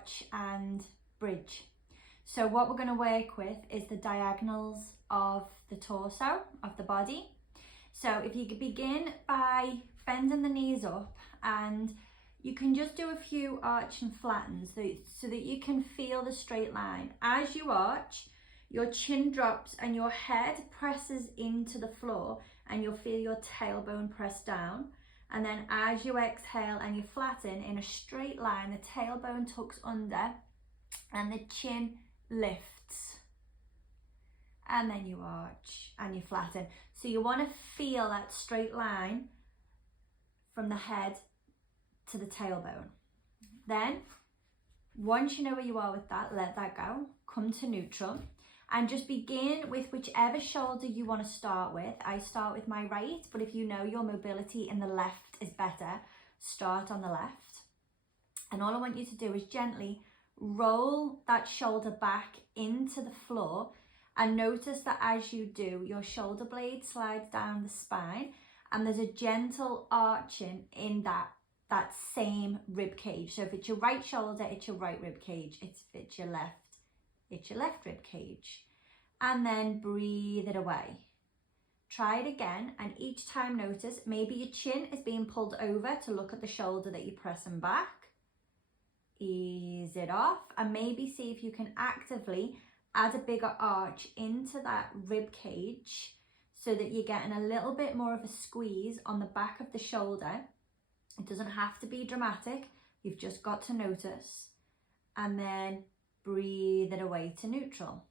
arch and bridge. So what we're going to work with is the diagonals of the torso, of the body. So if you could begin by bending the knees up, and you can just do a few arch and flattens so that you can feel the straight line. As you arch, your chin drops and your head presses into the floor, and you'll feel your tailbone press down. And then as you exhale and you flatten in a straight line, the tailbone tucks under and the chin lifts. And then you arch and you flatten. So you want to feel that straight line from the head to the tailbone. Then, once you know where you are with that, let that go. Come to neutral and just begin with whichever shoulder you want to start with. I start with my right, but if you know your mobility in the left is better, start on the left. And all I want you to do is gently roll that shoulder back into the floor, and notice that as you do, your shoulder blade slides down the spine and there's a gentle arching in that same rib cage. So if it's your right shoulder, it's your right rib cage. If it's your left, it's your left rib cage. And then breathe it away. Try it again, and each time notice maybe your chin is being pulled over to look at the shoulder that you're pressing back. Ease it off, and maybe see if you can actively add a bigger arch into that rib cage so that you're getting a little bit more of a squeeze on the back of the shoulder. It doesn't have to be dramatic, you've just got to notice. And then breathe it away to neutral.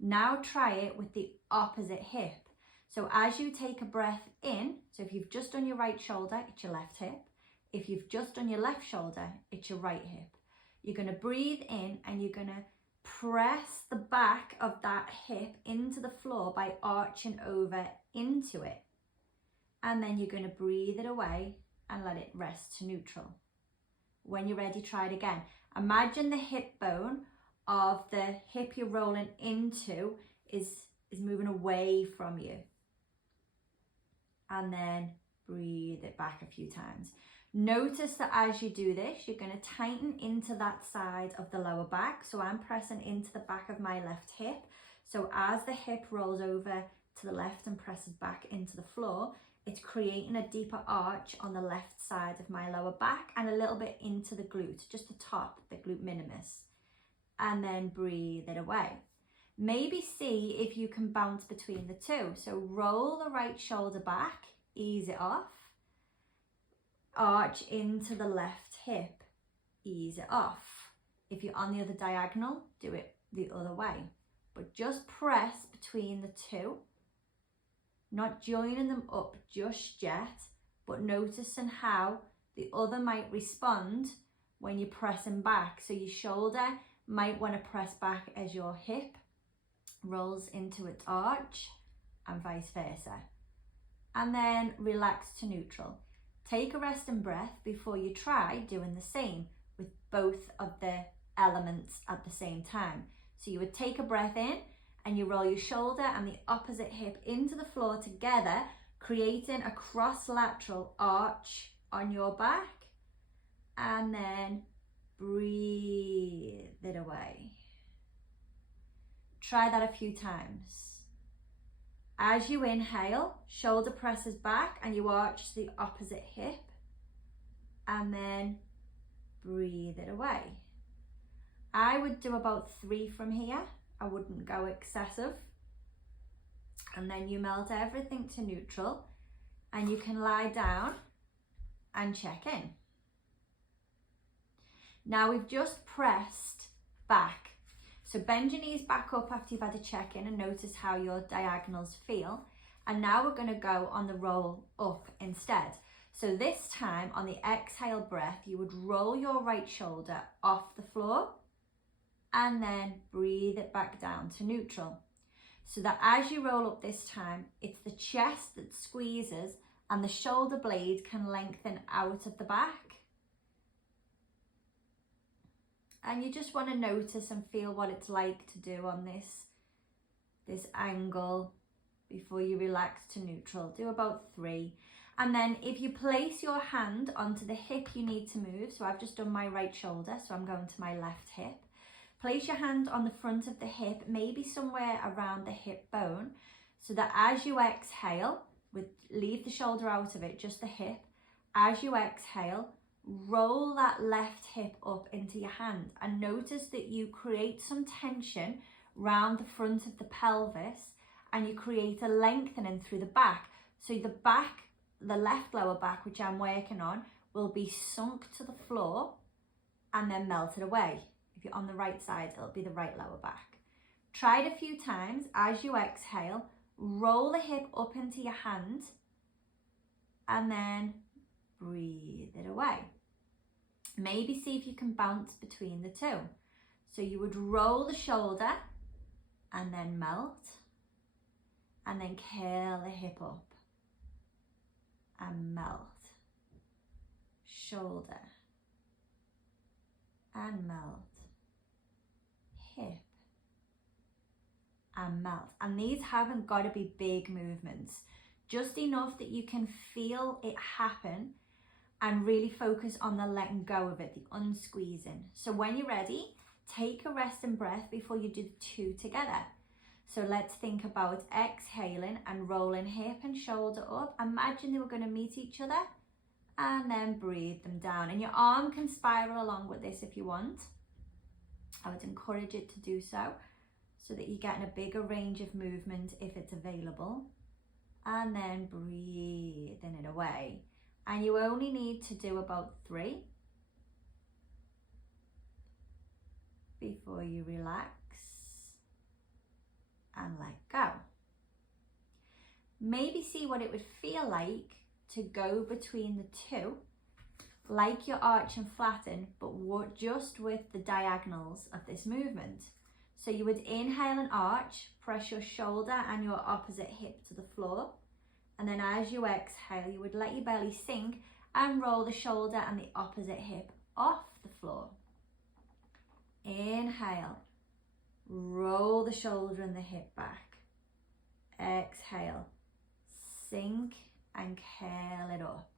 Now try it with the opposite hip. So as you take a breath in, so if you've just done your right shoulder, it's your left hip. If you've just done your left shoulder, it's your right hip. You're going to breathe in and you're going to press the back of that hip into the floor by arching over into it. And then you're going to breathe it away and let it rest to neutral. When you're ready, try it again. Imagine the hip bone of the hip you're rolling into is moving away from you. And then breathe it back a few times. Notice that as you do this, you're going to tighten into that side of the lower back. So I'm pressing into the back of my left hip. So as the hip rolls over to the left and presses back into the floor, it's creating a deeper arch on the left side of my lower back and a little bit into the glute, just the top, the glute minimus. And then breathe it away. Maybe see if you can bounce between the two. So roll the right shoulder back, ease it off. Arch into the left hip, ease it off. If you're on the other diagonal, do it the other way. But just press between the two, not joining them up just yet, but noticing how the other might respond when you're pressing back. So your shoulder might want to press back as your hip rolls into its arch, and vice versa. And then relax to neutral. Take a resting breath before you try doing the same with both of the elements at the same time. So you would take a breath in and you roll your shoulder and the opposite hip into the floor together, creating a cross lateral arch on your back. And then breathe it away. Try that a few times. As you inhale, shoulder presses back and you arch to the opposite hip, and then breathe it away. I would do about 3 from here. I wouldn't go excessive. And then you melt everything to neutral and you can lie down and check in. Now we've just pressed back. So bend your knees back up after you've had a check-in and notice how your diagonals feel. And now we're going to go on the roll up instead. So this time on the exhale breath, you would roll your right shoulder off the floor and then breathe it back down to neutral. So that as you roll up this time, it's the chest that squeezes and the shoulder blade can lengthen out of the back. And you just want to notice and feel what it's like to do on this angle before you relax to neutral. Do about 3. And then if you place your hand onto the hip you need to move, so I've just done my right shoulder, so I'm going to my left hip. Place your hand on the front of the hip, maybe somewhere around the hip bone, so that as you exhale, leave the shoulder out of it, just the hip. As you exhale, roll that left hip up into your hand and notice that you create some tension round the front of the pelvis and you create a lengthening through the back. So the left lower back, which I'm working on, will be sunk to the floor and then melted away. If you're on the right side, it'll be the right lower back. Try it a few times. As you exhale, roll the hip up into your hand and then breathe it away. Maybe see if you can bounce between the two. So you would roll the shoulder and then melt and then curl the hip up and melt. Shoulder and melt. Hip and melt. And these haven't got to be big movements, just enough that you can feel it happen and really focus on the letting go of it, the unsqueezing. So when you're ready, take a resting breath before you do the two together. So let's think about exhaling and rolling hip and shoulder up. Imagine they were going to meet each other and then breathe them down. And your arm can spiral along with this if you want. I would encourage it to do so that you're getting a bigger range of movement if it's available. And then breathing it away. And you only need to do about 3 before you relax and let go. Maybe see what it would feel like to go between the two, like your arch and flatten, but just with the diagonals of this movement. So you would inhale and arch, press your shoulder and your opposite hip to the floor. And then as you exhale, you would let your belly sink and roll the shoulder and the opposite hip off the floor. Inhale, roll the shoulder and the hip back. Exhale, sink and curl it up.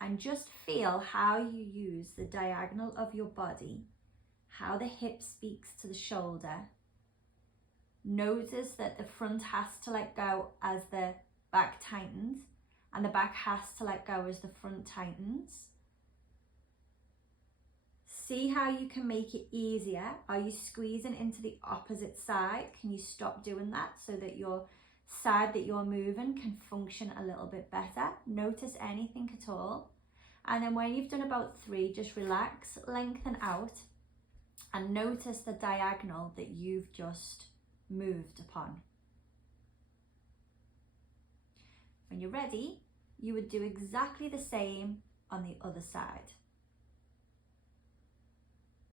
And just feel how you use the diagonal of your body, how the hip speaks to the shoulder. Notice that the front has to let go as the back tightens, and the back has to let go as the front tightens. See how you can make it easier. Are you squeezing into the opposite side? Can you stop doing that so that your side that you're moving can function a little bit better? Notice anything at all. And then when you've done about 3, just relax, lengthen out, and notice the diagonal that you've just moved upon. When you're ready, you would do exactly the same on the other side.